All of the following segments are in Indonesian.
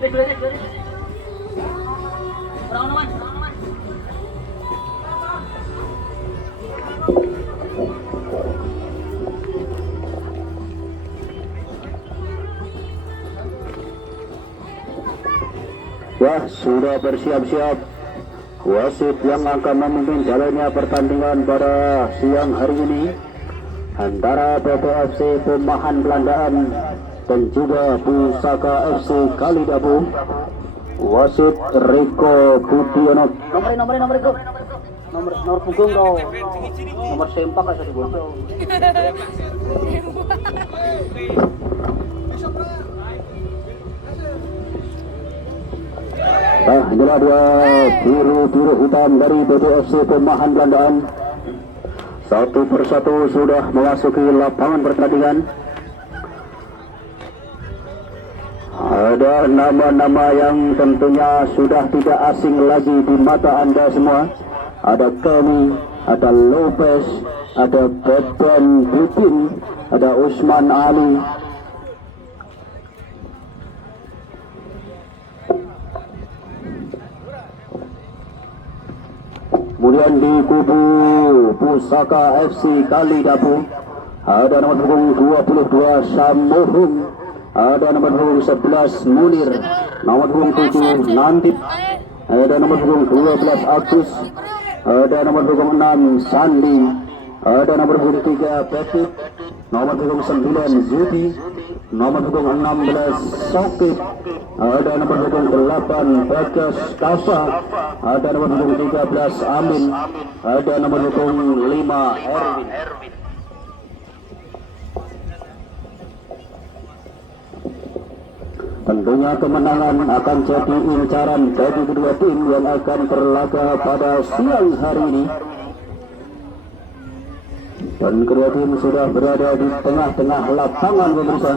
Ya, sudah bersiap-siap wasit yang akan memimpin jalannya pertandingan pada siang hari ini antara PPFC Pemahan Belandaan dan juga Pusaka FC Kalidabu. Wasit Riko Budiono. Nomor punggung kau. Nomor sempak aja di bawah. Inilah dua biru hitam dari PPFC Pemahan Belandaan. Satu persatu sudah memasuki lapangan pertandingan. Ada nama-nama yang tentunya sudah tidak asing lagi di mata Anda semua. Ada Kemi, ada Lopez, ada Beben Bipin, ada Usman Ali. Kemudian di kubu Pusaka FC Kalidabu ada nomor punggung 22 Samuhum, ada nomor punggung 11 Munir, nomor punggung 7 Nandip, ada nomor punggung 12 Agus, ada nomor punggung 6 Sandi, ada nomor punggung 3 Petit, nomor punggung 9 Zudi, nomor punggung 16 Sokip, ada nomor punggung 8 Bagas Kafa, ada nomor punggung 13 Amin, ada nomor punggung 5 Erwin. Tentunya kemenangan akan jadi incaran bagi kedua tim yang akan berlaga pada siang hari ini. Dan kedua tim sudah berada di tengah-tengah lapangan pemirsa.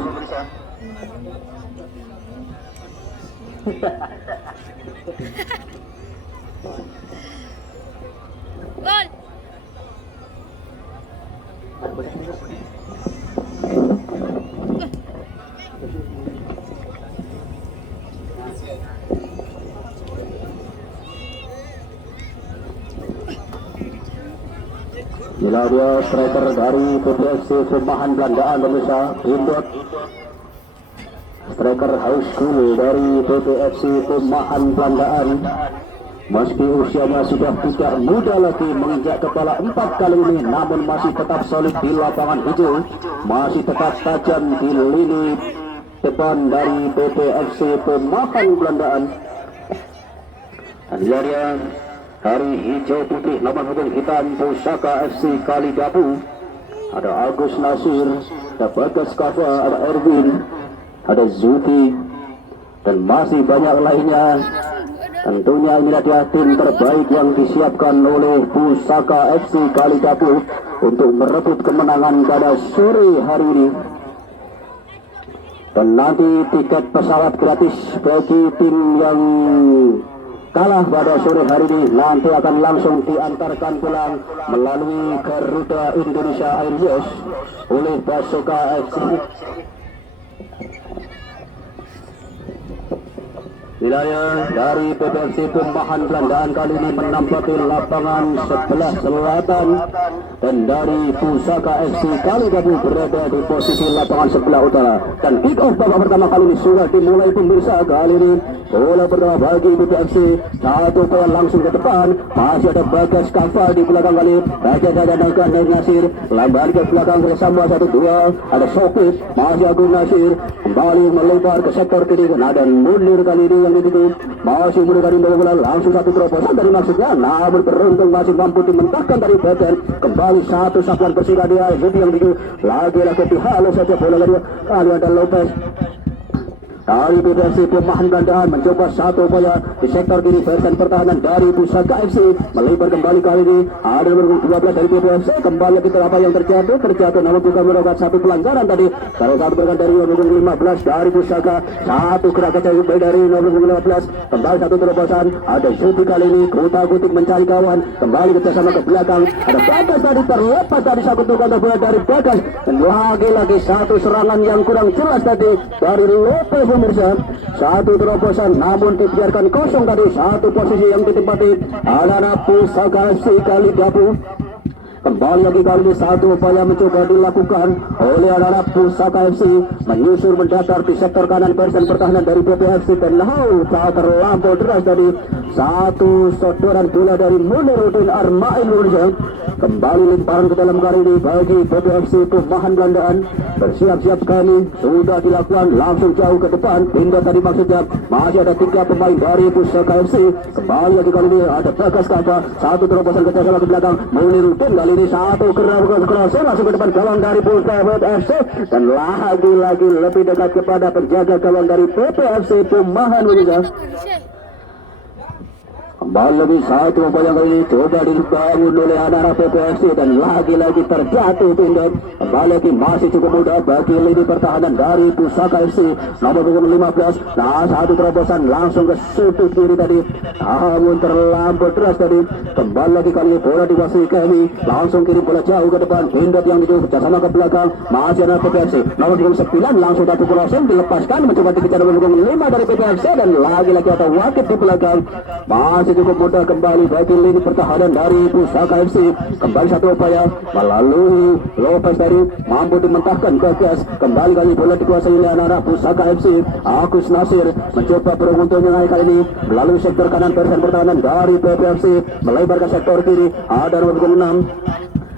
Gol. Inilah dia striker dari PPFC Pemahan Belandaan pemirsa, Indot. Striker high school dari PPFC Pemahan Belandaan. Meski usianya sudah tidak muda lagi menginjak kepala 4 kali ini, namun masih tetap solid di lapangan hijau, masih tetap tajam di lini depan dari PPFC Pemahan Belandaan. Dan dia dari hijau putih nomor punggung hitam Pusaka FC Kalidabu, ada Agus Nasir, ada Bagas Kafa, ada Erwin, ada Zuti, dan masih banyak lainnya. Tentunya inilah dia tim terbaik yang disiapkan oleh Pusaka FC Kalidabu untuk merebut kemenangan pada sore hari ini. Dan nanti tiket pesawat gratis bagi tim yang kalah pada sore hari ini nanti akan langsung diantarkan pulang melalui Garuda Indonesia Airways oleh Pusaka FC. Wilayah dari PPFC Pemahan Belandaan kali ini menampaki lapangan sebelah selatan, dan dari Pusaka FC Kalidabu berada di posisi lapangan sebelah utara. Dan kick off babak pertama kali ini sudah dimulai pemirsa. Kali ini bola pertama bagi PPFC, satu poin langsung ke depan, masih ada Bagas Kafa di belakang kali, Raja Dada Naga Naik Nasir, lambat ke belakang bersama 1-2, ada Sopit, masih Agung Nasir, kembali melebar ke sektor kiri, dan Munir kali ini yang ditutup, masih Munir kali ini bola langsung satu terobosan dari maksudnya, namun beruntung masih mampu dimentahkan dari Beten, kembali satu sapuan bersih dia, jadi yang ditutup, lagi-lagi dihalus saja bola kedua, kali ada Lopez. Dari PPFC Pemahan Belandaan mencoba satu upaya di sektor kiri, barisan pertahanan dari Pusaka FC melebar kembali kali ini, ada nomor 12 dari PPFC, kembali kita apa yang terjatuh namun bukan merobat satu pelanggaran tadi, kalau satu berkan dari nomor 15 dari Pusaka, satu gerak kecil dari nomor 15, kembali satu terobosan, ada Zuti kali ini kutak-kutik mencari kawan, kembali kerjasama ke belakang, ada Bagas tadi terlepas dari satu tukang bola dari Bagas, dan lagi-lagi satu serangan yang kurang jelas tadi dari Lopez pemirsa. Satu terobosan namun dibiarkan kosong tadi. Satu posisi yang ditempati anak-anak Pusaka FC Kalidabu. Kembali lagi kali ini satu upaya mencoba dilakukan oleh anak-anak Pusaka FC menyusur mendatar di sektor kanan barisan pertahanan dari PPFC dan tak terlampau deras dari satu sodoran bola dari Munirudin Armain Nurja. Kembali limparan ke dalam kali ini bagi PPFC Perumahan Belandaan. Bersiap-siap kali sudah dilakukan langsung jauh ke depan. Pindah tadi maksudnya masih ada 3 pemain dari Pusaka FC. Kembali lagi kali ini ada Bagas Kava. Satu terobosan kecil ke belakang Munirudin kali ini satu keras langsung ke depan gawang dari Pusaka FC dan lagi-lagi lebih dekat kepada penjaga gawang dari PPFC Perumahan Belandaan. Kembali lagi satu upaya kali ini coba dibangun oleh anak-anak PPFC dan lagi-lagi terjatuh pindah. Kembali lagi masih cukup mudah bagi lini pertahanan dari Pusaka FC nomor 15. Nah, satu terobosan langsung ke sudut kiri tadi namun terlampau deras tadi. Kembali lagi kali ini bola dikuasai kami langsung kirim bola jauh ke depan. Pindot yang itu bersama ke belakang masih ada PPFC nomor 29 langsung satu crossing dilepaskan mencoba dikejar nomor 5 dari PPFC dan lagi-lagi ada Wakit di belakang. Masih cukup mudah kembali bagi lini pertahanan dari Pusaka FC. Kembali satu upaya melalui Lopez tadi mampu dimentahkan ke gas. Kembali kali bola dikuasai oleh anak-anak Pusaka FC. Agus Nasir mencoba beruntungnya naik kali ini melalui sektor kanan barisan pertahanan dari PPFC melebar ke sektor kiri ada nomor 6.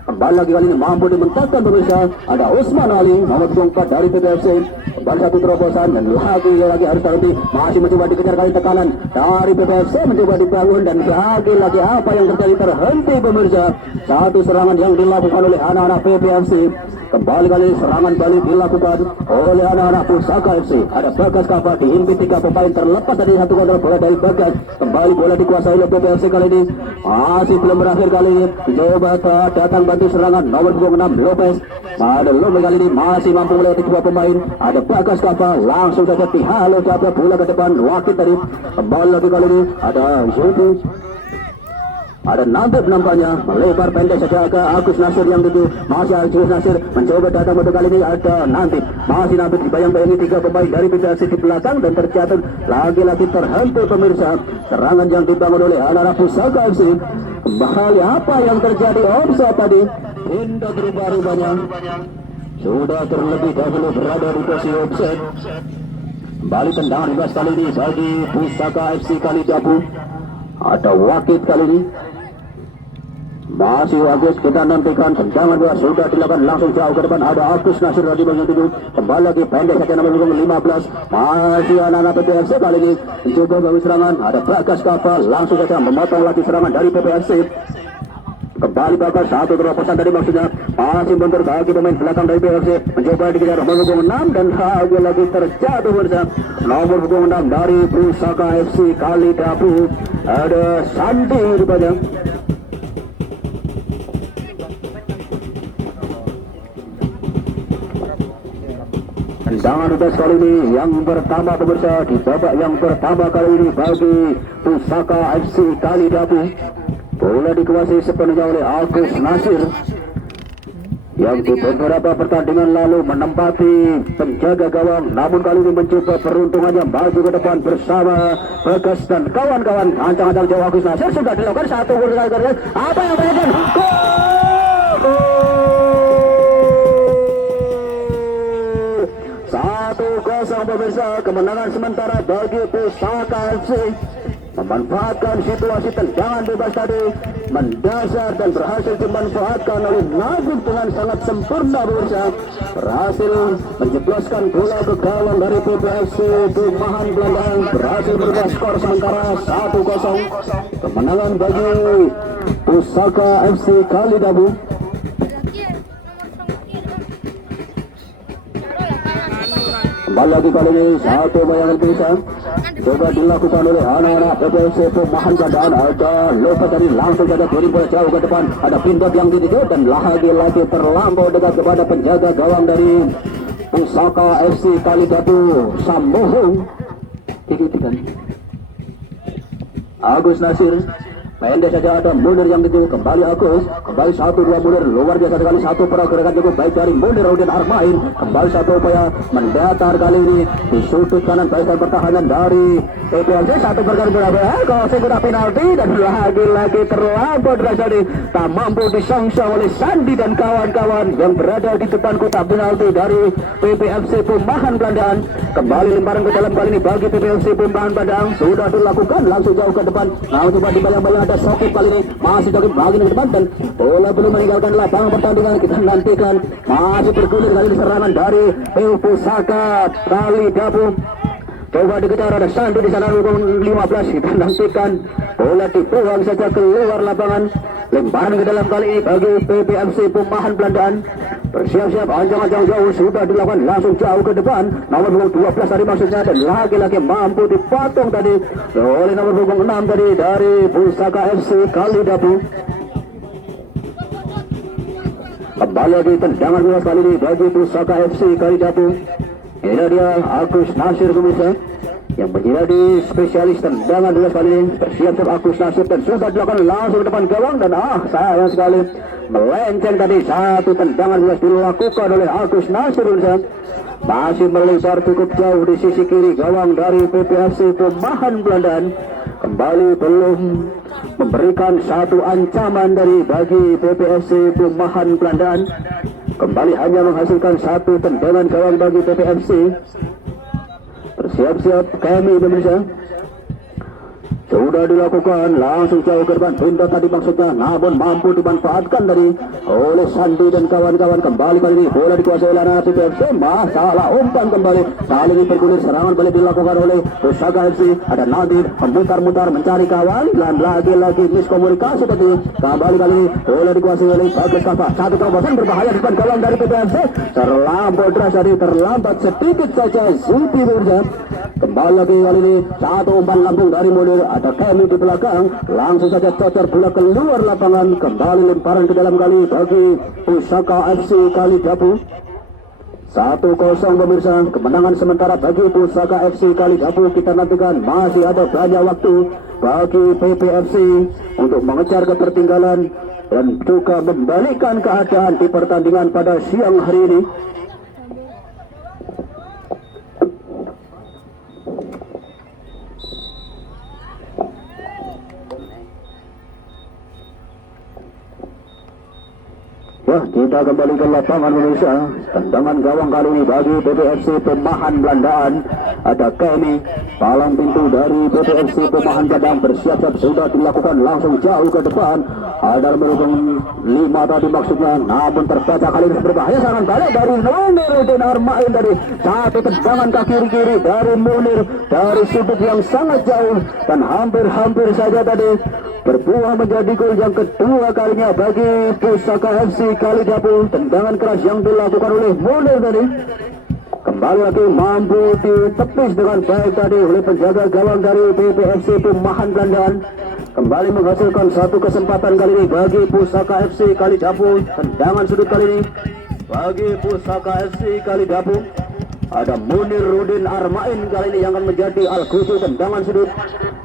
Kembali lagi kali ini mampu dimentahkan pemirsa ada Usman Ali nomor 4 dari PPFC. Kembali satu terobosan dan lagi harus terhenti masih mencoba dikejar kali tekanan dari PPFC mencoba dibangun dan lagi apa yang terjadi terhenti pemirsa. Satu serangan yang dilakukan oleh anak-anak PPFC. Kembali kali serangan balik dilakukan oleh anak-anak Pusaka FC. Ada Bagas Kava dihimpit 3 pemain terlepas dari satu kontrol bola dari Bagas. Kembali bola dikuasai oleh PPFC kali ini masih belum berakhir kali ini. Coba datang bantu serangan nomor 26 Lopez. Ada Lopez kali ini masih mampu melewati 2 pemain. Ada Bagas Kava langsung saja dihalo dapat bola ke depan Wakit tadi. Kembali lagi kali ini ada Zuti. Ada Nantip nampaknya melebar pendek saja ke Agus Nasir yang itu masih Agus Nasir mencoba datang pada kali ini ada Nantip masih Nantip dibayang-bayangi 3 pemain dari PPFC di belakang dan terjatuh lagi-lagi terhenti pemirsa. Serangan yang dibangun oleh anak-anak Pusaka FC. Kembali apa yang terjadi offside tadi tidak berubah-ubahnya sudah terlebih dahulu berada di posisi offside. Kembali tendangan bebas kali ini bagi Pusaka FC Kalidabu. Ada Wakit kali ini masih Wakit kita nantikan tendangan bebas sudah dilakukan langsung jauh ke depan ada Agus Nasir tadi bagian tujuh. Kembali lagi pendek saja nomor 15 masih anak-anak PPFC kali ini mencoba bangun serangan ada Bagas Kava langsung saja memotong lagi serangan dari PPFC. Kembali bakal satu terobosan tadi maksudnya masih mundur bagi pemain belakang dari PPFC mencoba dikejar nomor 6 dan lagi terjatuh bersama nomor 6 dari Pusaka FC Kalidabu ada Sandi di banyak. Tendangan bebas kali ini yang pertama pemirsa di babak yang pertama kali ini bagi Pusaka FC Kalidabu. Bola dikuasai sepenuhnya oleh Agus Nasir yang di beberapa pertandingan lalu menempati penjaga gawang, namun kali ini mencoba peruntungannya maju ke depan bersama Bagas dan kawan-kawan. Ancang-ancang jauh Agus Nasir sudah dilakukan satu gol. Apa yang terjadi? Gol! 1-0 pemirsa, kemenangan sementara bagi Pusaka FC. Memanfaatkan situasi tendangan bebas tadi mendasar dan berhasil dimanfaatkan oleh Nazib dengan sangat sempurna pemirsa. Berhasil menjebloskan bola ke gawang dari PPFC Perumahan Belandaan, berhasil berubah skor sementara 1-0. Kemenangan bagi Pusaka FC Kalidabu. Kembali lagi kali ini satu bayangan bisa coba dilakukan oleh anak-anak PPFC Perumahan Belandaan. Ada Lopez tadi langsung saja kirim bola jauh ke depan. Ada Pindot yang dituju dan lagi-lagi terlampau dekat kepada penjaga gawang dari Pusaka FC Kalidabu Sambohong. Agus Nasir pendek saja ada Munir yang itu kembali Agus, kembali 1-2 Munir, luar biasa sekali satu pergerakan cukup baik dari Munir Udin Armain, kembali satu upaya mendatar kali ini di sudut kanan barisan pertahanan dari PPFC, satu pergerakan berapa kalau segera penalti dan lagi-lagi terlambat rasanya tak mampu disangsang oleh Sandi dan kawan-kawan yang berada di depan kotak penalti dari PPFC Perumahan Belandaan. Kembali lemparan ke dalam kali ini bagi PPFC Perumahan Belandaan sudah dilakukan langsung jauh ke depan. Nah coba dibayang-bayang ada Sokip kali ini masih Sokip bagi ke depan dan bola belum meninggalkan lapangan pertandingan. Kita nantikan masih bergulir kali ini serangan dari Pusaka kali Dapu. Coba dikejar ada Sandi di sana 15. Kita nantikan bola dibuang saja keluar lapangan. Lemparan ke dalam kali ini bagi PPFC Perumahan Belandaan. Bersiap-siap anjang-anjang jauh sudah dilakukan langsung jauh ke depan. Nomor punggung 12 tadi maksudnya dan lagi-lagi mampu dipotong tadi oleh nomor punggung 6 tadi dari Pusaka FC Kalidapu. Kembali lagi tendangan luas kali ini bagi Pusaka FC Kalidapu. Ini dia Agus Nasir pemirsa yang menjadi spesialis tendangan luas kali ini. Bersiap-siap Agus Nasir dan sudah dilakukan langsung ke depan gawang dan sayang sekali melenceng tadi satu tendangan luas dilakukan oleh Agus Nasir pemirsa. Masih melebar cukup jauh di sisi kiri gawang dari PPFC Perumahan Belandaan. Kembali belum memberikan satu ancaman dari bagi PPFC Perumahan Belandaan. Kembali hanya menghasilkan satu tendangan gawang bagi PPFC. Bersiap-siap kami pemirsa. Sudah dilakukan langsung jauh ke depan pindah tadi maksudnya, namun mampu dimanfaatkan tadi oleh Sandi dan kawan-kawan. Kembali kali ini bola dikuasai oleh anak PPFC, masalah umpan kembali kali ini bergulir serangan balik dilakukan oleh Pusaka FC. Ada Nadir memutar-mutar mencari kawan dan lagi-lagi miskomunikasi tadi. Kembali kali ini bola dikuasai oleh Bagus Kafa, satu terobosan berbahaya di depan gawang dari PPFC. Terlambat deras tadi, terlambat sedikit saja Zulfi Mirza. Kembali lagi kali ini satu umpan langsung dari Munir. Ada Kemi di belakang, langsung saja cocer bola keluar lapangan. Kembali lemparan ke dalam kali bagi Pusaka FC Kalidapu. 1-0 pemirsa, kemenangan sementara bagi Pusaka FC Kalidapu. Kita nantikan masih ada banyak waktu bagi PPFC untuk mengejar ketertinggalan dan juga membalikkan keadaan di pertandingan pada siang hari ini. Kita kembali ke lapangan pemirsa. Tendangan gawang kali ini bagi PPFC Perumahan Belandaan. Ada Kemi, palang pintu dari PPFC Perumahan Belandaan bersiap-siap sudah dilakukan langsung jauh ke depan. Ada mendukung 5 tadi maksudnya, namun terbaca kali ini berbahaya. Serangan balik dari Munir Udin Armain dari satu tendangan ke kiri-kiri dari Munir dari sudut yang sangat jauh dan hampir-hampir saja tadi berbuah menjadi gol yang kedua kalinya bagi Pusaka FC Kalidapu. Tendangan keras yang dilakukan oleh Munir tadi kembali lagi mampu ditepis dengan baik tadi oleh penjaga gawang dari PPFC Perumahan Belandaan. Kembali menghasilkan satu kesempatan kali ini bagi Pusaka FC Kalidapu. Tendangan sudut kali ini bagi Pusaka FC Kalidapu. Ada Munir Udin Armain kali ini yang akan menjadi al-qudu tendangan sudut.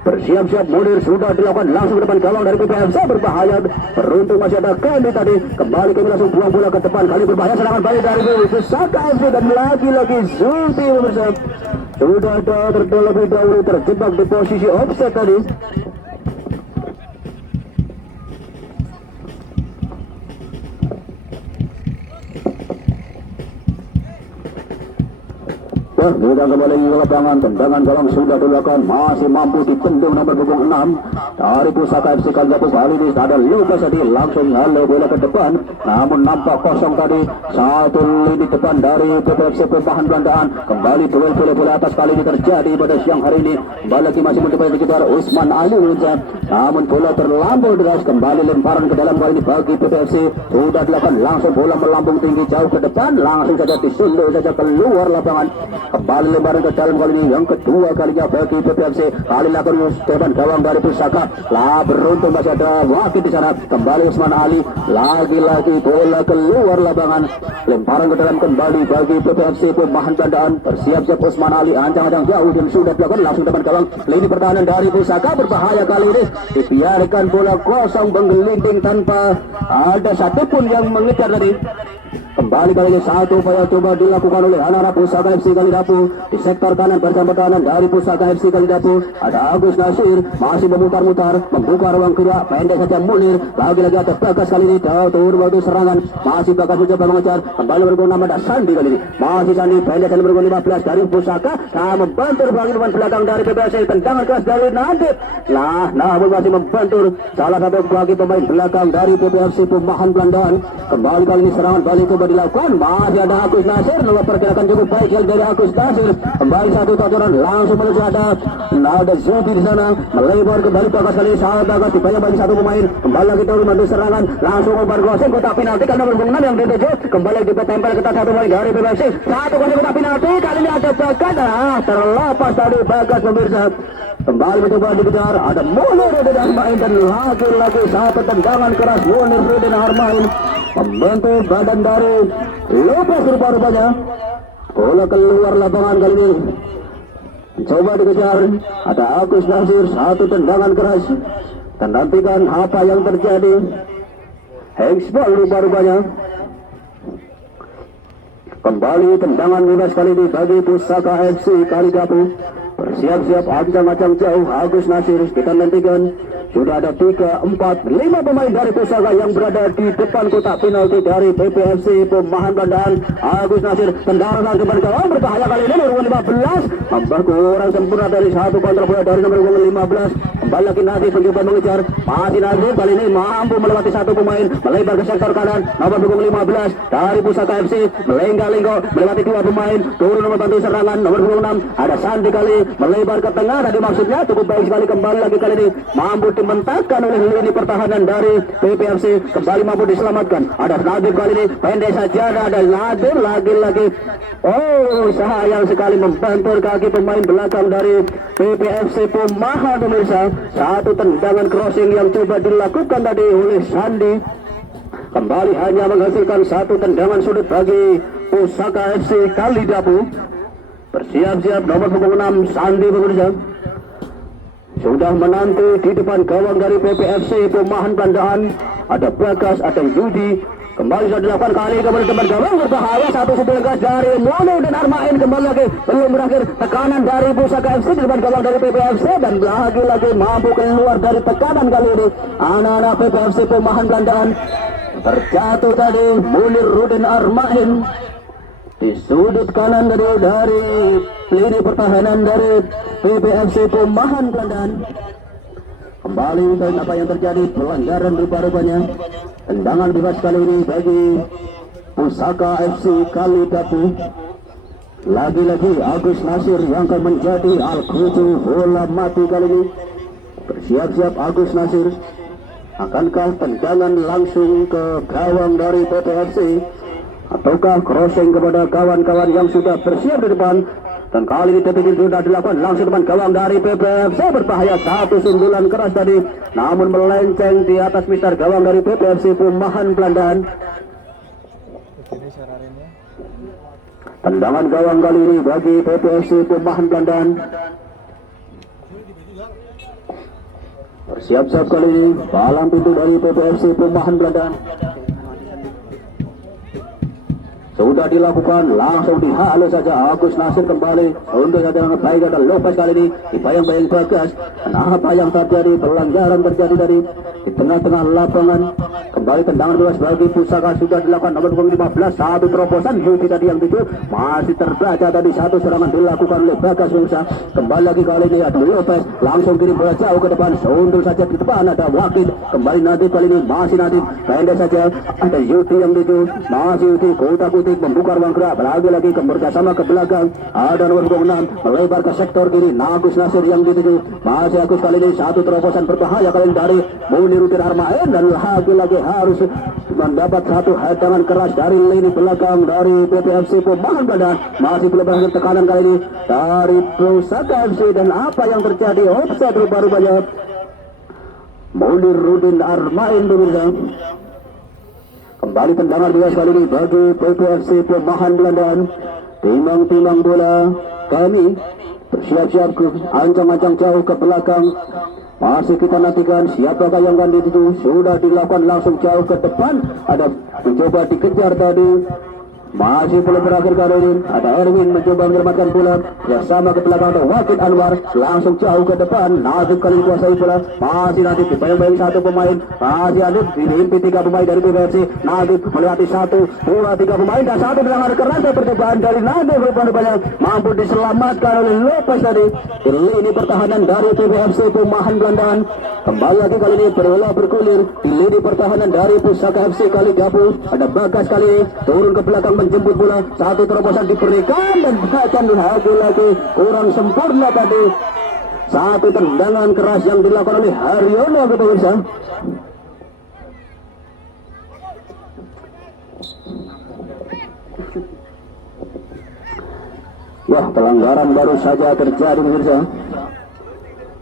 Bersiap-siap Munir sudah dilakukan langsung ke depan gawang dari PPFC, berbahaya. Beruntung masih ada Kemi tadi. Kembali Kemi langsung buang bola ke depan, kali berbahaya serangan balik dari Pusaka FC dan lagi-lagi Zulfi pemirsa. Sudah ada terlebih dahulu terjebak di posisi offset tadi. Sudah kembali ke lapangan, tendangan gawang sudah dilakukan, masih mampu ditendung nomor punggung 6 dari Pusaka FC Kalidapu. Kali ini ada Lukas tadi langsung lalu bola ke depan, namun nampak kosong tadi. Satu lini depan dari PPFC Perumahan Belandaan. Kembali duel bola atas kali ini terjadi pada siang hari ini. Kembali lagi masih mencoba dikejar Usman Ali Winza, namun bola terlampau deras. Kembali lemparan ke dalam kali ini bagi PPFC. Sudah dilakukan langsung bola melambung tinggi jauh ke depan, langsung saja disundul saja keluar lapangan. kembali lebaran ke dalam kali ini yang kedua kalinya bagi PPFC. Kali lakukan teman gawang dari Pusaka, lah beruntung masih ada wakil di sana. Kembali Usman Ali, lagi-lagi bola keluar lapangan, lemparan ke dalam kembali bagi PPFC Perumahan Bandaan. Bersiap-siap Usman Ali, ancang-ancang jauh dan sudah dilakukan langsung depan gawang. Lini pertahanan dari Pusaka berbahaya kali ini, dibiarkan bola kosong menggelinding tanpa ada satupun yang mengejar tadi. Kembali kali ini satu upaya coba dilakukan oleh anak-anak Pusaka FC Kalidapu di sektor kanan bersama kanan dari Pusaka FC Kalidapu. Ada Agus Nasir masih memutar-mutar membuka ruang gerak, pendek saja Munir, lagi-lagi ada Bagas kali ini turun waktu serangan, masih Bagas mencoba mengejar. Kembali berguna ada Sandi kali ini, masih Sandi pendek dan berguna 15 dari Pusaka, membantur bagi depan belakang dari PPFC. Tendangan keras dari Nadib, namun masih membantur salah satu bagi pemain belakang dari PPFC Perumahan Belandaan. Kembali kali ini serangan balik coba dilakukan, masih ada Agus Nasir, nomor pergerakan cukup baik dari Agus Nasir. Kembali satu tontonan langsung menuju ada Zuti di sana, melebar kembali Bagas kali ini, salah Bagas dibayang bagi satu pemain. Kembali lagi turun mandu serangan, langsung umpan crossing kotak penalti karena berhubungan yang dituju. Kembali ditempel ketat satu pemain dari PPFC, satu kali kotak penalti, kali ini ada Bagas, terlepas dari Bagas pemirsa. Kembali mencoba dikejar, ada Munir Rudin Armain dan lagi-lagi satu tendangan keras Munir Rudin Armain membentuk badan dari lepas rupa-rupanya. Bola keluar lapangan kali ini, coba dikejar, ada Agus Nasir, satu tendangan keras dan nantikan apa yang terjadi. Handsball rupa-rupanya. Kembali tendangan bebas kali ini bagi Pusaka FC Kalidapu. Bersiap-siap ancang-ancang jauh Agus Nasir, kita nantikan. Sudah ada 3, 4, 5 pemain dari Pusaka yang berada di depan kotak penalti dari PPFC Perumahan Bandaan. Agus Nasir, tendangan ke gawang berbahaya kali ini, nomor 15 kurang sempurna dari satu kontra bola dari nomor 15. Kembali lagi Nasir mencoba mengejar, masih Nasir kali ini mampu melewati satu pemain, melebar ke sektor kanan nomor 15 dari Pusaka FC, melenggang-lenggok melewati 2 pemain, turun nomor bantu serangan nomor 26 ada Sandi kali melebar ke tengah, tadi maksudnya cukup baik sekali. Kembali lagi kali ini mampu dimentahkan oleh lini pertahanan dari PPFC, kembali mampu diselamatkan. Ada Nadir kali ini pendek saja, ada Nadir lagi-lagi. Sayang sekali membantur kaki pemain belakang dari PPFC Perumahan pemirsa. Satu tendangan crossing yang coba dilakukan tadi oleh Sandi, kembali hanya menghasilkan satu tendangan sudut bagi Pusaka FC Kalidapu. Bersiap-siap nomor 6 Sandi pemirsa sudah menanti di depan gawang dari PPFC Perumahan Bandaan. Ada Bagas, ada Yudi. Kembali sudah dilakukan kali kembali depan gawang berbahaya, satu sebelah dari Mono dan Armain. Kembali lagi belum berakhir, tekanan dari Pusaka FC di depan gawang dari PPFC dan lagi-lagi mampu keluar dari tekanan kali ini anak-anak PPFC Perumahan Bandaan. Terjatuh tadi Munir Rudin Armain di sudut kanan dari lini pertahanan dari PPFC Perumahan Bandaan. Kembali dan apa yang terjadi, pelanggaran rupa-rupanya. Tendangan bebas kali ini bagi Pusaka FC Kalidapu. Lagi-lagi Agus Nasir yang akan menjadi al-kucu bola mati kali ini. Bersiap-siap Agus Nasir. Akankah tendangan langsung ke gawang dari PPFC ataukah crossing kepada kawan-kawan yang sudah bersiap di depan? Dan kali ini detik sudah dilakukan langsung depan gawang dari PPFC, berbahaya, satu sundulan keras tadi namun melenceng di atas mister gawang dari PPFC Perumahan Belandaan. Tendangan gawang kali ini bagi PPFC Perumahan Belandaan. Bersiap-siap kali ini palang pintu dari PPFC Perumahan Belandaan. Sudah dilakukan langsung dihalus saja Agus Nasir kembali untuk saja dengan baik. Ada Lopez kali ini dibayang-bayang Bagas. Apa yang terjadi, pelanggaran terjadi dari di tengah-tengah lapangan. Kembali tendangan bebas bagi Pusaka sudah dilakukan nomor 15, satu terobosan Yudi tadi yang itu masih terbaca tadi, satu serangan dilakukan oleh Bagas Musa. Kembali lagi kali ini ada Lopez langsung kirim bola jauh ke depan, sundul saja di depan ada Wakil. Kembali Nadib kali ini masih Nadib, pendek saja ada Yudi yang itu masih Yudi kota putih membuka ruang gerak, lagi-lagi bekerjasama ke belakang ada nomor 26 melebar ke sektor kiri Agus Nasir yang dituju, masih Agus kali ini satu terobosan berbahaya kali ini dari Muniruddin Armain, dan lagi-lagi harus mendapat satu hadangan keras dari lini belakang dari PPFC Perumahan Belanda. Masih belum berhasil tekanan kali ini dari Pusaka FC, dan apa yang terjadi? Offside rubah-rubahnya Muniruddin Armain pemirsa. Kembali tendangan dua kali ini bagi PPFC Perumahan Belanda. Timbang-timbang bola kami bersiap-siap ke ancang-ancang jauh ke belakang. Masih kita nantikan siapakah yang akan dituju. Sudah dilakukan langsung jauh ke depan. Ada mencoba dikejar tadi. Masih belum berakhir kali ini. Ada Erwin mencoba menyelamatkan bola. Ya sama ke belakang ada Wakil Anwar. Langsung jauh ke depan. Nadib kali kuasai bola. Masih Nadib dibayang-bayang satu pemain. Masih Nadib dihimpit tiga pemain dari PPFC. Nadib melewati satu, dua, tiga pemain, dan satu dengan keras percobaan dari Nadib. Rupanya mampu diselamatkan oleh Lopez tadi. Ini pertahanan dari PPFC Perumahan Belandaan. Kembali lagi kali ini berolah bergulir di lini pertahanan dari Pusaka FC kali gabung. Ada Bagas kali ini turun ke belakang menjemput bola. Satu terobosan diberikan dan bahkan lagi-lagi kurang sempurna tadi. Satu tendangan keras yang dilakukan oleh Haryono pemirsa. Wah, pelanggaran baru saja terjadi pemirsa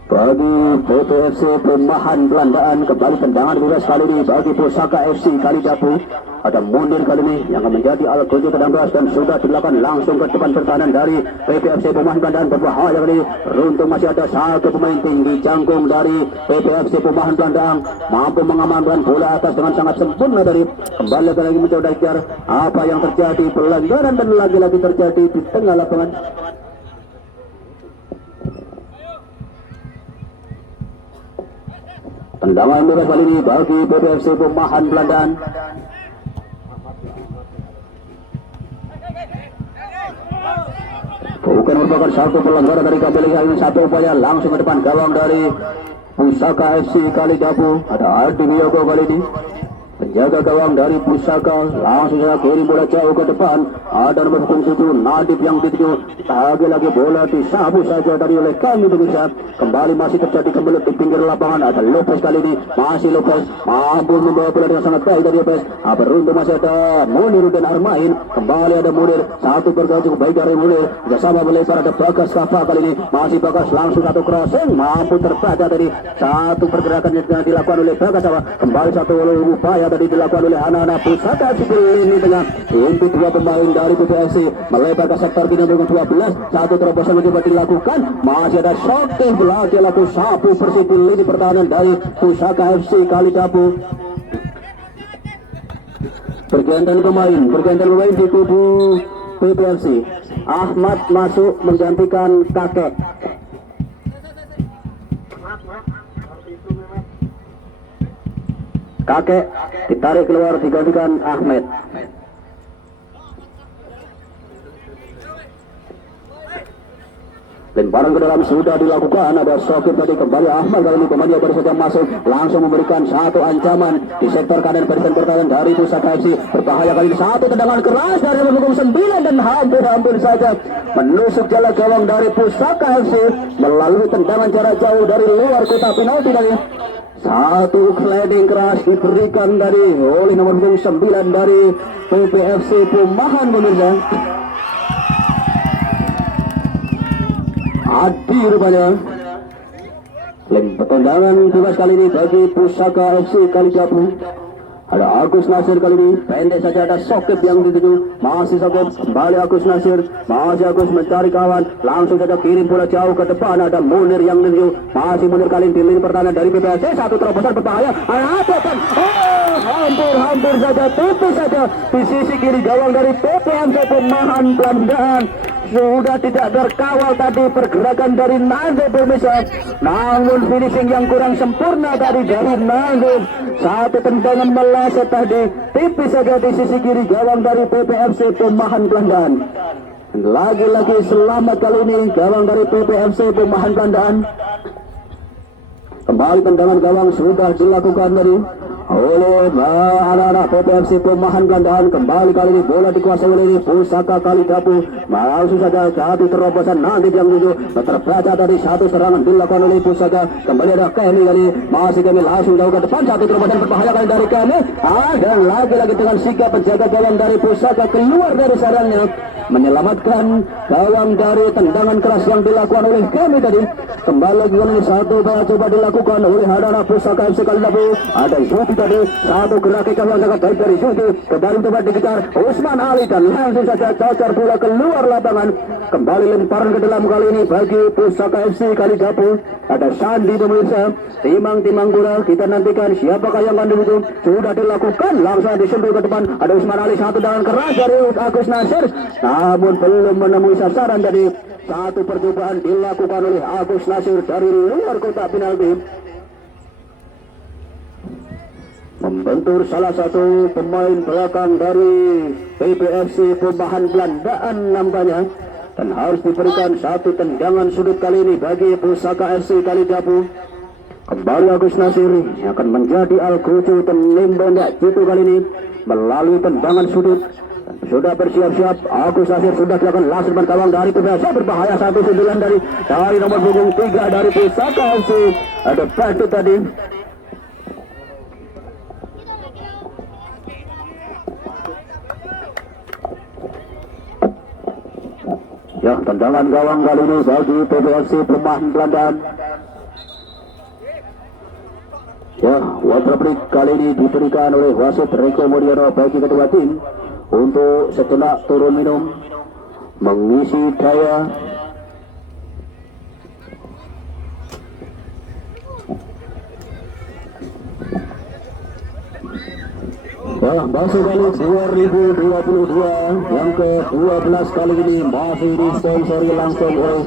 bagi PPFC Perumahan Belandaan. Kembali tendangan bebas kali ini bagi Pusaka FC kali Dapu. Ada Munir kali ini yang akan menjadi alat kunci ke-16, dan sudah dilakukan langsung ke depan pertahanan dari PPFC Perumahan Belandaan. Berbahaya kali ini. Beruntung masih ada satu pemain tinggi jangkung dari PPFC Perumahan Belandaan, mampu mengamankan bola atas dengan sangat sempurna dari. Kembali lagi mencoba kejar. Apa yang terjadi? Pelanggaran dan lagi-lagi terjadi di tengah lapangan. Tendangan bebas kali ini bagi PPFC Perumahan Belandaan. Bukan merupakan satu pelanggaran dari KPLI, ini satu upaya langsung ke depan gawang dari Pusaka FC kali Dapu. Ada Ardi Wiyogo kali ini penjaga gawang dari Pusaka, langsung saja kirim bola jauh ke depan. Ada nomor 7 Nadib yang dituju. Lagi-lagi bola disapu saja dari oleh kami pemirsa. Kembali masih terjadi kemelut di pinggir lapangan. Ada Lopez kali ini, masih Lopez mampu membawa bola dengan sangat baik dari Lopez. Beruntung masih ada Muniruddin Armain. Kembali ada Munir, satu pergerakan cukup baik dari Munir. Bersama melebar ada Bagas Kafa kali ini, masih Bagas langsung satu crossing, mampu terbaca tadi. Satu pergerakan yang dilakukan oleh Bagas Kafa. Kembali satu upaya tadi dilakukan oleh anak-anak Pusaka Sipil ini tengah. Inti dua pemain dari PPFC melebar ke sektor kiri dengan 12. Satu terobosan mencoba dilakukan. Masih ada shooting lagi laku sapu bersih di lini pertahanan dari Pusaka FC kali Dapu. Pergantian pemain di kubu PPFC. Ahmad masuk menggantikan Kakek. Kakek ditarik keluar digantikan Ahmed. Lemparan ke dalam sudah dilakukan. Ada Sokir tadi, kembali Ahmad kali ini pemainnya baru saja masuk, langsung memberikan satu ancaman di sektor kanan barisan pertahanan dari Pusaka FC. Berbahaya kali ini, satu tendangan keras dari nomor 9 dan hampir saja menusuk jala gawang dari Pusaka FC melalui tendangan jarak jauh dari luar kotak penalti tadi. Satu sliding keras diberikan dari oleh nomor 9 dari PPFC Perumahan pemirsa. Adi rupanya. Tendangan bebas kali ini bagi Pusaka FC kali Dapu. Ada Agus Nasir kali ini, pendek saja ada Sokip yang dituju. Masih Sokip, kembali Agus Nasir. Masih Agus mencari kawan, langsung saja kirim bola jauh ke depan. Ada Munir yang dituju. Masih Munir kali ini di lini pertahanan dari PPFC. Satu terobosan berbahaya. Hampir saja, tipis saja di sisi kiri gawang dari PPFC Perumahan Belandaan. Sudah tidak terkawal tadi pergerakan dari Nazib pemirsa. Namun finishing yang kurang sempurna tadi dari Nazib. Satu tendangan meleset tadi, tipis saja di sisi kiri gawang dari PPFC Perumahan Belandaan. Lagi-lagi selamat kali ini gawang dari PPFC Perumahan Belandaan. Kembali tendangan gawang sudah dilakukan tadi. oleh anak-anak PPFC Perumahan Belandaan. Kembali kali ini bola dikuasai oleh Pusaka Kaligabu. Langsung saja satu terobosan nanti yang tujuh terbaca dari satu serangan dilakukan oleh Pusaka. Kembali ada Kemi kali, masih Kemi langsung jauh ke depan, satu terobosan berbahaya kali dari Kemi. Dan lagi-lagi dengan sikap penjaga gawang dari Pusaka keluar dari sarangnya, menyelamatkan gawang dari tendangan keras yang dilakukan oleh Kemi tadi. Kembali lagi ini satu coba dilakukan oleh anak-anak Pusaka FC Kaligabu. Ada Zuti tadi, satu gerak ikan yang sangat baik dari Zuti. Kembali coba dikejar Usman Ali dan langsung saja cacar bola keluar lapangan. Kembali lemparan ke dalam kali ini bagi Pusaka FC Kaligabu. Ada Sandi pemirsa, timang-timang bola. Kita nantikan siapakah yang akan dibutuh. Sudah dilakukan, langsung disentuh ke depan. Ada Usman Ali, satu dengan keras dari Agus Nasir, namun belum menemui sasaran. Jadi satu percobaan dilakukan oleh Agus Nasir dari luar kotak penalti, membentur salah satu pemain belakang dari PPFC Perumahan Belandaan nampaknya, dan harus diberikan satu tendangan sudut kali ini bagi Pusaka FC Kaligabu. Kembali Agus Nasir yang akan menjadi Al-Kucu penembak jitu kali ini melalui tendangan sudut. Sudah bersiap-siap, Agus Nasir sudah dilakukan langsung berkawang dari PPFC, berbahaya 1-9 dari nomor punggung 3 dari Pusaka FC. Ada batu tadi. Ya, tendangan gawang kali ini bagi PPFC Perumahan Belandaan. Ya, water break kali ini diberikan oleh wasit Riko Mulyono bagi kedua tim untuk sejenak turun minum, mengisi daya. Ya, masuk kali 2022 yang ke-12 kali ini masih disponsori langsung oleh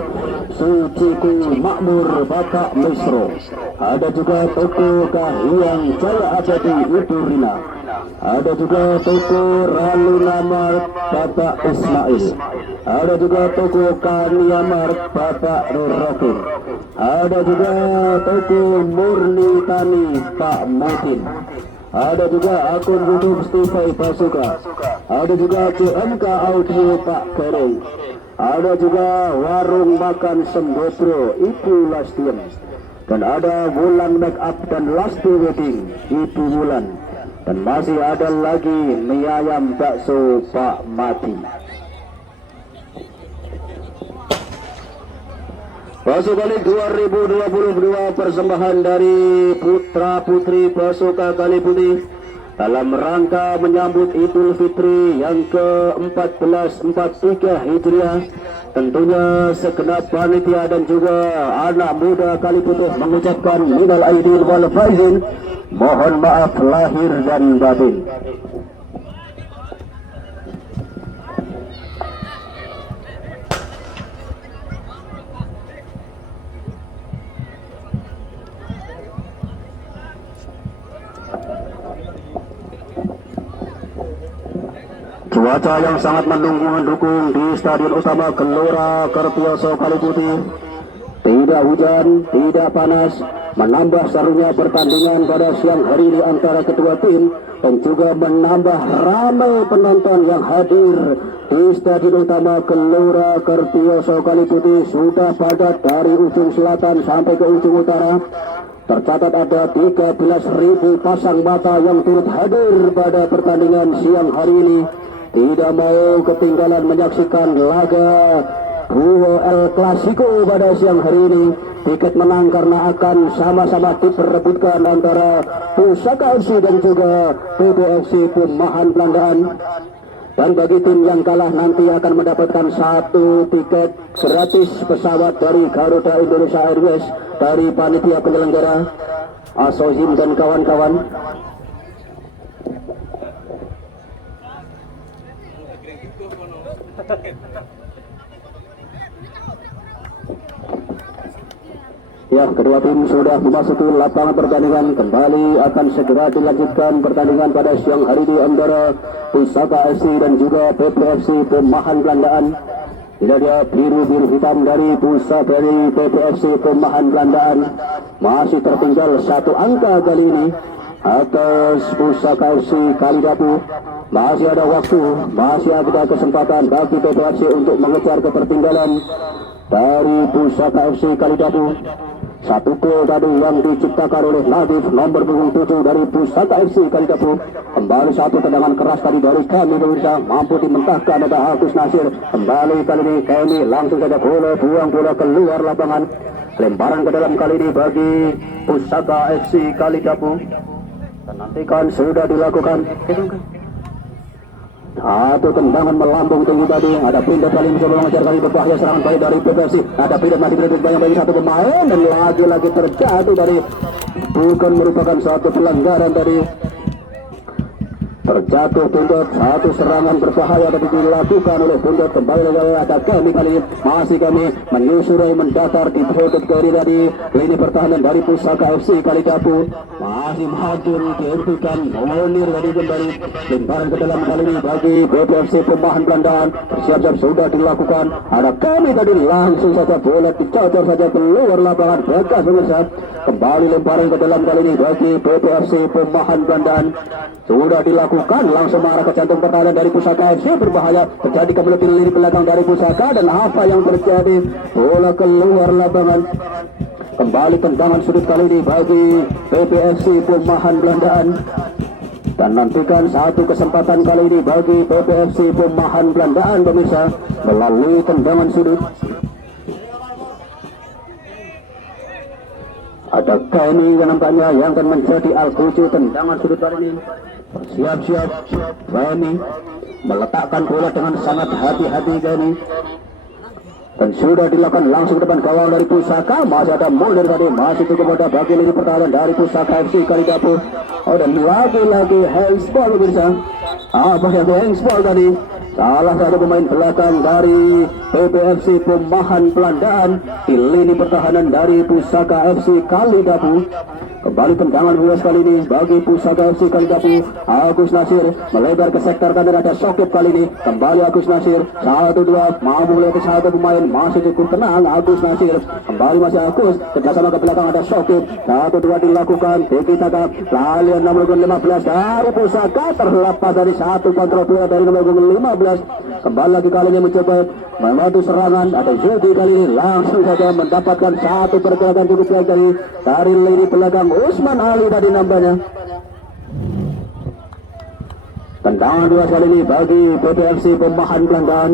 Suciku Makmur Bapak Misro. Ada juga toko Kahiyang Jaya Abadi Ibu Rina. Ada juga toko Raluna Mart Bapak Ismail. Ada juga toko Kania Mart Bapak Nur Rokin. Ada juga toko Murni Tani Pak Mutin. Ada juga akun YouTube Stevie Basuka. Ada juga CMK Audio Pak Kering. Ada juga warung makan Sembodro Ibu Lastien. Dan ada Wulan Make Up dan Lasti Wedding Ibu Wulan. Dan masih ada lagi mie ayam bakso Pak Mati. Masuk balik 2022 persembahan dari Putra Putri Pasuka Kali Putih dalam rangka menyambut Idul Fitri yang ke-1443 Hijriah. Tentunya segenap panitia dan juga anak muda Kali Putih mengucapkan minal aidin wal faizin, mohon maaf lahir dan batin. Cuaca yang sangat mendukung di Stadion Utama Gelora Kertioso Kali Putih. Tidak hujan, tidak panas, menambah serunya pertandingan pada siang hari ini antara kedua tim, dan juga menambah ramai penonton yang hadir di Stadion Utama Gelora Kertioso Kali Putih. Sudah padat dari ujung selatan sampai ke ujung utara. Tercatat ada 13.000 pasang mata yang turut hadir pada pertandingan siang hari ini. Tidak mau ketinggalan menyaksikan laga Duo El Clasico pada siang hari ini. Tiket menang karena akan sama-sama diperebutkan antara Pusaka FC dan juga PPFC Perumahan Belandaan. Dan bagi tim yang kalah nanti akan mendapatkan satu tiket gratis pesawat dari Garuda Indonesia Airways dari panitia penyelenggara Asohim dan kawan-kawan. Ya, kedua tim sudah memasuki lapangan pertandingan. Kembali akan segera dilanjutkan pertandingan pada siang hari ini antara Pusaka FC dan juga PPFC Perumahan Belandaan. Tidak ada biru-biru hitam dari pusat dari PPFC Perumahan Belandaan. Masih tertinggal satu angka kali ini. atas Pusaka FC Kalidapu. Masih ada waktu, masih ada kesempatan bagi PPFC untuk mengejar ketertinggalan dari Pusaka FC Kalidapu. Satu gol tadi yang diciptakan oleh Nadif nomor punggung 7 dari Pusaka FC Kalidapu. Kembali satu tendangan keras tadi dari kami pemirsa, mampu dimentahkan ada Agus Nasir. Kembali kali ini kami langsung saja bola buang bola keluar lapangan. Lemparan ke dalam kali ini bagi Pusaka FC Kalidapu. Dan nantikan sudah dilakukan. Satu tendangan melambung tinggi tadi. Ada pindah kali ini mencoba mengejar kali berbahaya serangan baik dari PPFC. Ada pindah masih banyak bagi satu pemain dan lagi-lagi terjatuh dari bukan merupakan satu pelanggaran tadi. Terjatuh Pundut, satu serangan berbahaya tapi dilakukan oleh Pundut. Kembali lagi ada kami kali ini, masih kami menyusurai mendatar di Pundut kiri tadi. Lini pertahanan dari Pusaka FC Kalidapu masih maju dihentikan Munir tadi kembali. Lemparan ke dalam kali ini bagi PPFC Pemahan Belandaan. Siap-siap sudah dilakukan. Ada kami tadi langsung saja bola dicocor saja keluar lapangan bekas pemirsa. Kembali lemparan ke dalam kali ini bagi PPFC Pemahan Belandaan. Sudah dilakukan langsung mengarah ke jantung pertahanan dari Pusaka FC, berbahaya terjadi kembali di lini belakang dari Pusaka dan apa yang terjadi, bola keluar lapangan. Kembali tendangan sudut kali ini bagi PPFC Pemahan Belandaan dan nantikan satu kesempatan kali ini bagi PPFC Pemahan Belandaan pemirsa melalui tendangan sudut. Adakah ini yang nampaknya yang akan menjadi al-kucu tendangan sudut kali ini? Siap-siap Femi meletakkan bola dengan sangat hati-hati kali. Dan sudah dilakukan langsung depan gawang dari Pusaka. Masih ada Munir tadi, masih cukup mudah bagi lini pertahanan dari Pusaka FC Kalidapu. Oh, dan lagi-lagi handsball pemirsa. Apa yang handsball tadi? Salah satu pemain belakang dari PPFC Pemahan Belandaan di lini pertahanan dari Pusaka FC Kalidapu. Kembali tendangan bola kali ini bagi Pusaka FC Kalidapu. Agus Nasir melebar ke sektor kanan, ada Sokip kali ini. Kembali Agus Nasir 1-2 mampu melihat satu pemain masih cukup tenang. Agus Nasir kembali masih Agus kerjasama ke belakang, ada Sokip 1-2 dilakukan. Tiki Taka lalian nomor 15 dari Pusaka terlepas dari satu kontrol bola dari nomor 15. Kembali lagi kali ini mencoba membantu serangan, ada Zudi kali ini langsung saja mendapatkan satu pergerakan cukup baik dari lini belakang Usman Ali tadi nampaknya. Tendangan dua kali ini bagi PPFC Pemahan Belandaan.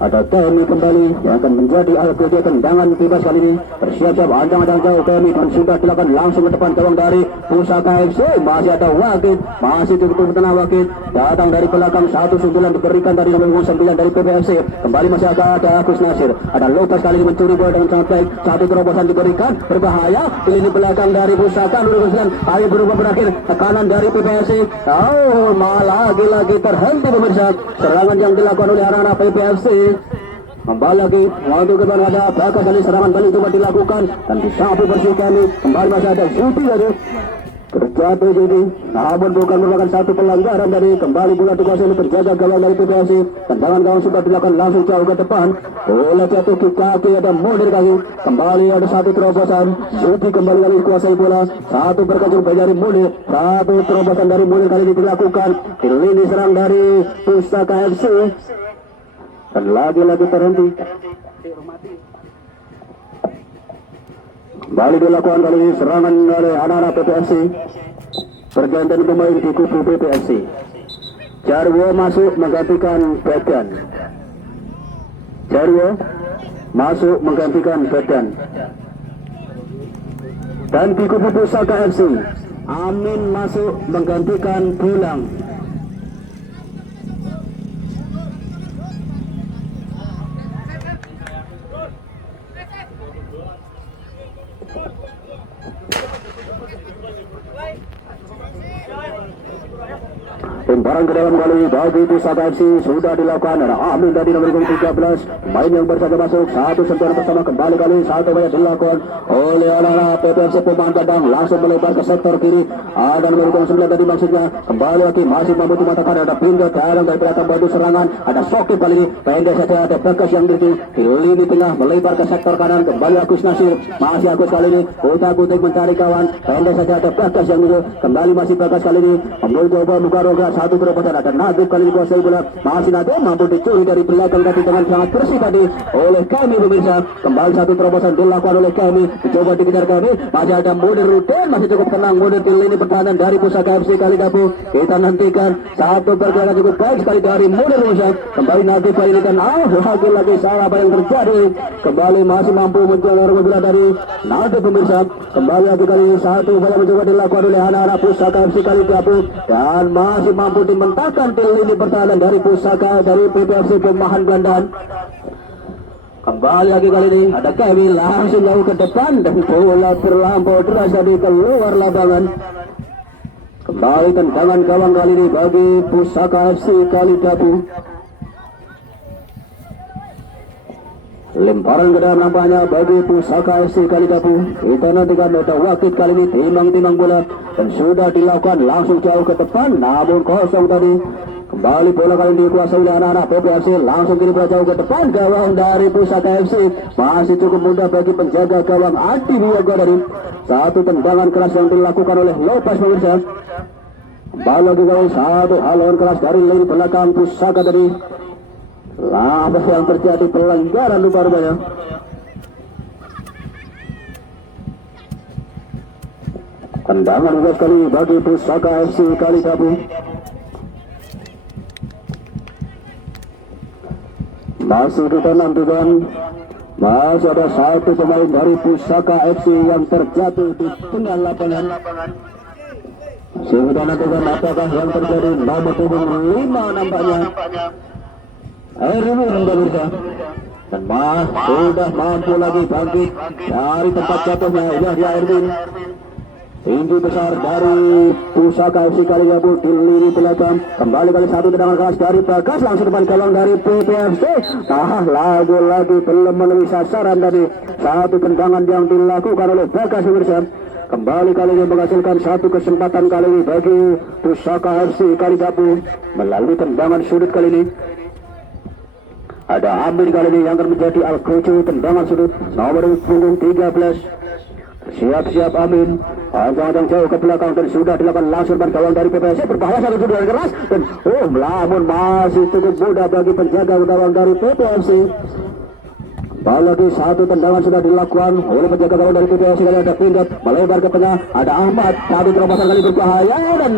Ada Kemi kembali yang akan menjadi al-kucu tendangan bebas kali ini. Bersiap-siap andang-andang jauh Kemi dan sudah dilakukan langsung ke depan gawang dari Pusaka FC. Masih ada Wakid, masih cukup tenang Wakid. Datang dari belakang 1-9 diberikan dari nomor 9 dari PPFC. Kembali masih ada Agus Nasir. Ada Lopez kali ini mencuri bola dengan sangat baik. Satu terobosan diberikan, berbahaya. Ini belakang dari Pusaka nomor 9. Ayo berubah berakhir. Tekanan dari PPFC. Oh, malah lagi-lagi terhenti pemirsa. Serangan yang dilakukan oleh anak-anak PPFC. Kembali lagi waktu ke depan ada bakal kali serangan balik coba dilakukan dan disapu bersih kami. Kembali masih ada Zuti tadi terjatuh jadi namun bukan merupakan satu pelanggaran dari kembali bola dikuasai oleh penjaga gawang dari PPFC. Tendangan gawang sudah dilakukan langsung jauh ke depan, bola jatuh ke kaki, ada Munir kaki. Kembali ada satu terobosan, Zuti kembali kali dikuasai bola, satu berkacung dari Munir, satu terobosan dari Munir kali ini dilakukan di lini serang dari Pusaka FC. Dan lagi-lagi terhenti. Kembali dilakukan kali ini serangan oleh anak-anak PPFC. Pergantian pemain di kubu PPFC. Jarwo masuk menggantikan Badan. Jarwo masuk menggantikan Badan. Dan di kubu Pusaka FC, Amin masuk menggantikan Bulang. Lemparan ke dalam kali bagi Pusaka FC sudah dilakukan. Ada Amin tadi nomor 13. Main yang bersaja masuk. Satu sentuhan pertama kembali kali. Satu banyak dilakukan oleh anak-anak PPFC Pemahan Padang. Langsung melebar ke sektor kiri. Ada nomor 9 tadi maksudnya. Kembali lagi masih mampu dimatakan. Ada pintu datang dari belakang batu serangan. Ada Sokip kali ini. Pendek saja ada Bagas yang di lini tengah melebar ke sektor kanan. Kembali Agus Nasir. Masih Agus kali ini. Kutak-kutik mencari kawan. Pendek saja ada Bagas yang itu. Kembali masih Bagas kali ini. Mencoba buka roga. Satu terobosan ada Nadib kali ini kuasai bola. Masih Nadib mampu dicuri dari belakang tadi dengan sangat bersih tadi oleh kami pemirsa. Kembali satu terobosan dilakukan oleh kami. Dicoba dikejar kami. Masih ada Mudir Ruden. Masih cukup tenang Mudir di lini pertahanan dari Pusaka FC kali Dapu. Kita nantikan satu pergerakan cukup baik sekali dari Mudir Ruden. Kembali Nadib kali ini kan lagi salah apa yang terjadi. Kembali masih mampu mencoba bola dari Nadib pemirsa. Kembali lagi kali satu upaya mencoba dilakukan oleh anak-anak Pusaka FC kali Dapu dan masih mampu dimentahkan di lini pertahanan dari Pusaka dari PPFC Pemahan Belandaan. Kembali lagi kali ini ada Kemi langsung jauh ke depan dan bola terlampau deras dari keluar lapangan. Kembali tendangan gawang kali ini bagi Pusaka FC kali Dapu. Lemparan ke dalam nampaknya bagi Pusaka FC kali Dapu. Kita nantikan ada Wakit kali ini timang-timang bola dan sudah dilakukan langsung jauh ke depan namun kosong tadi. Kembali bola kali ini dikuasai oleh anak-anak PPFC langsung kiri bola jauh ke depan. Gawang dari Pusaka FC masih cukup mudah bagi penjaga gawang Adi Wiyogo tadi. Satu tendangan keras yang dilakukan oleh Lopez pemirsa. Kembali lagi kali satu haluan keras dari lini belakang Pusaka tadi. Apa yang terjadi pelanggaran rupanya. Tendangan luas kali bagi Pusaka FC kali Dapu. Masih kita nantikan. Masih ada satu pemain dari Pusaka FC yang terjatuh di tengah lapangan. Kita nantikan apakah yang terjadi. Nomor punggung 5 nampaknya Erwin pemirsa. Dan sudah mampu lagi bangkit dari tempat jatuhnya Yahya Erwin. Tinggi besar dari Pusaka FC kali Dapu di lini belakang. Kembali kali satu tendangan keras dari Bagas langsung depan gawang dari PPFC. Lagi-lagi belum menemui sasaran tadi. Satu tendangan yang dilakukan oleh Bagas pemirsa. Kembali kali ini menghasilkan satu kesempatan kali ini bagi Pusaka FC kali Dapu melalui tendangan sudut kali ini. Ada Amin kali ini yang akan menjadi Al-Kucu tendangan sudut nomor punggung 13. Siap-siap Amin. Ajang-ajang jauh ke belakang dan sudah dilakukan langsung depan gawang dari PPFC. Berbahaya satu tendangan keras dan namun masih cukup mudah bagi penjaga gawang dari PPFC. Lagi satu tendangan sudah dilakukan oleh penjaga gawang dari PPFC. Kali ada Pindot melebar ke tengah. Ada Ahmad. Satu terobosan kali berbahaya dan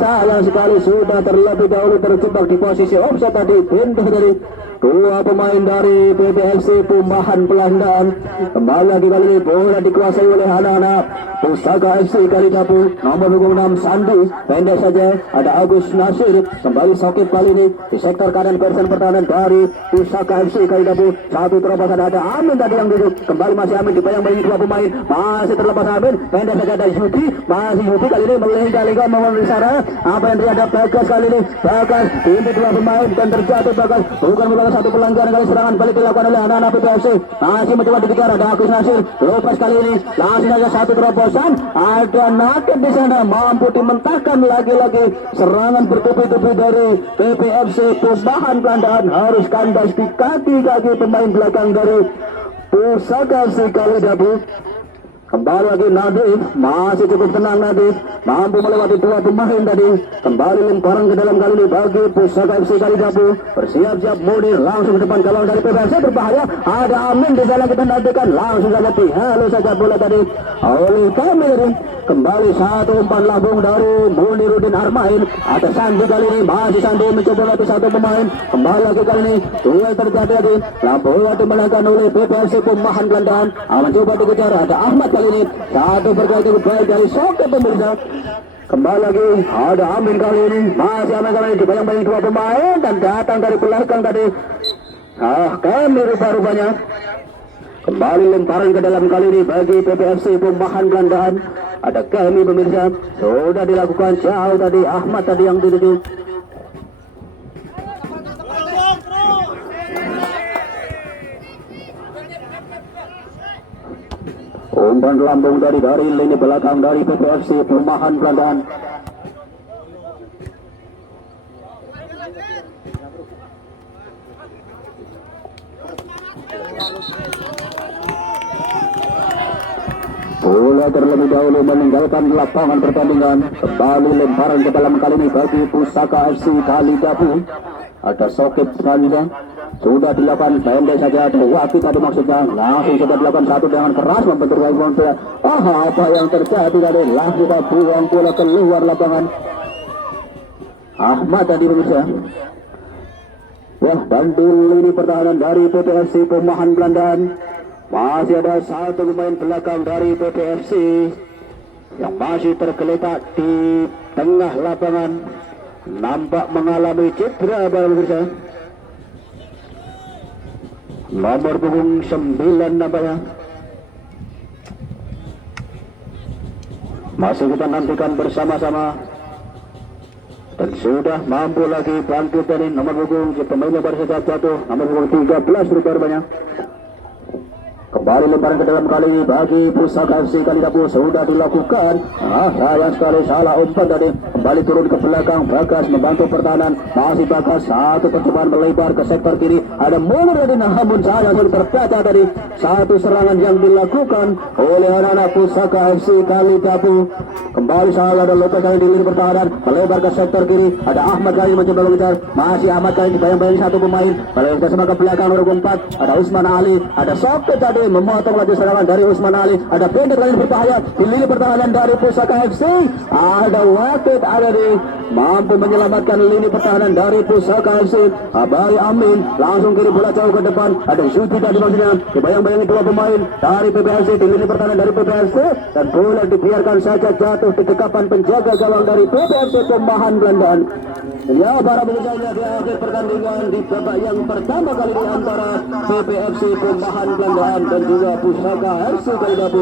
salah sekali sudah terlebih dahulu terjebak di posisi offside tadi. Pindot dari dua pemain dari PPFC Pemahan Belandaan. Kembali lagi kali ini bola dikuasai oleh anak-anak Pusaka FC kali Dapu. Nomor punggung 6 Sandi. Pendek saja ada Agus Nasir. Kembali Sokip kali ini di sektor kanan persen pertahanan dari Pusaka FC kali Dapu. Satu terobosan ada Amin tadi yang duduk. Kembali masih Amin dibayang-bayangi dua pemain. Masih terlepas Amin. Pendek saja ada Yudi. Masih Yudi kali ini melega-lega memenuhi sana. Apa yang terjadi? Bagas kali ini. Bagas ini dua pemain dan terjatuh Bagas. Bukan merupakan satu pelanggaran kali serangan balik dilakukan oleh anak-anak PPFC. Masih mencoba dikejar ada Agus Nasir. Lopez kali ini langsung saja satu terobosan. Ada Nadib di sana mampu dimentahkan lagi-lagi serangan bertubi-tubi dari PPFC Pemahan Belandaan. Harus kandas di kaki-kaki pemain belakang dari Pusaka FC kali Dapu. Kembali lagi Nadif, masih cukup tenang Nadif, mampu melewati dua pemain tadi. Kembali lemparan ke dalam kali ini bagi Pusaka FC kali Dapu. Bersiap-siap Mudir langsung ke depan gawang dari PPFC berbahaya. Ada Amin di sana kita nantikan langsung saja halo saja bola tadi oleh Kamil. Kembali satu umpan lambung dari Muniruddin Armain. Atas Sandi kali ini masih Sandi mencoba melatih satu pemain. Kembali lagi kali ini duel terjadi lagi. Bola dimenangkan oleh PPFC Pemahan Belandaan. Mencoba dikejar ada Ahmad kali ini. Satu berkali baik dari Soke pemirsa. Kembali lagi ada Amin kali ini. Masih Amin kali ini dibayang-bayang dua pemain dan datang dari belakang tadi. Kami rupa-rupanya. Kembali lemparan ke dalam kali ini bagi PPFC Pemahan Belandaan. Ada Kami pemirsa. Sudah dilakukan jauh tadi Ahmad tadi yang dituju. umpan lambung dari lini belakang dari PPFC Perumahan Belandaan. Bola terlebih dahulu meninggalkan lapangan pertandingan. Kembali lemparan ke dalam kali ini bagi Pusaka FC Kaligabu. Ada sokip selanjutnya. Sudah dilakukan pendek saja terwakil tadi maksudnya. Langsung sudah dilakukan satu dengan keras membentur gawang bola. Apa yang terjadi tadi? Langsung kita buang bola keluar lapangan. Ahmad tadi pemirsa. Wah, bantul ini pertahanan dari PPFC Perumahan Belandaan. Masih ada satu pemain belakang dari PPFC yang masih tergeletak di tengah lapangan. Nampak mengalami cedera para pemirsa. Nomor punggung 9 nampaknya. Masih kita nantikan bersama-sama. Dan sudah mampu lagi bangkit dari nomor punggung pemainnya baru saja jatuh. Nomor punggung 13 rupanya. Kembali lemparan ke dalam kali ini bagi Pusaka FC Kaligabu sudah dilakukan. Sayang sekali salah umpan tadi. Kembali turun ke belakang. Bagas membantu pertahanan. Masih Bagas satu percobaan melebar ke sektor kiri. Ada Munir tadi, namun sayang sudah terbaca tadi. Satu serangan yang dilakukan oleh anak-anak Pusaka FC Kaligabu. Kembali salah ada Lopez kali di lini pertahanan. Melebar ke sektor kiri. Ada Ahmad kali mencoba mengejar. Masih Ahmad kali dibayang-bayang satu pemain. Melebar ke belakang nomor 4. Ada Usman Ali. Ada Sopet tadi memotong laju serangan dari Usman Ali. Ada pendek lagi berbahaya di lini pertahanan dari Pusaka FC. Ada Wakid ada di mampu menyelamatkan lini pertahanan dari Pusaka FC. Abari Amin langsung kiri bola jauh ke depan. Ada Zuti tadi maksudnya dibayang-bayangi dua pemain dari PPFC di lini pertahanan dari PPFC dan bola dibiarkan saja jatuh di dekapan penjaga gawang dari PPFC Perumahan Belandaan. Ya para pemirsa, di akhir pertandingan di babak yang pertama kali di antara PPFC Perumahan Belandaan dan juga Pusaka FC Kaligabu.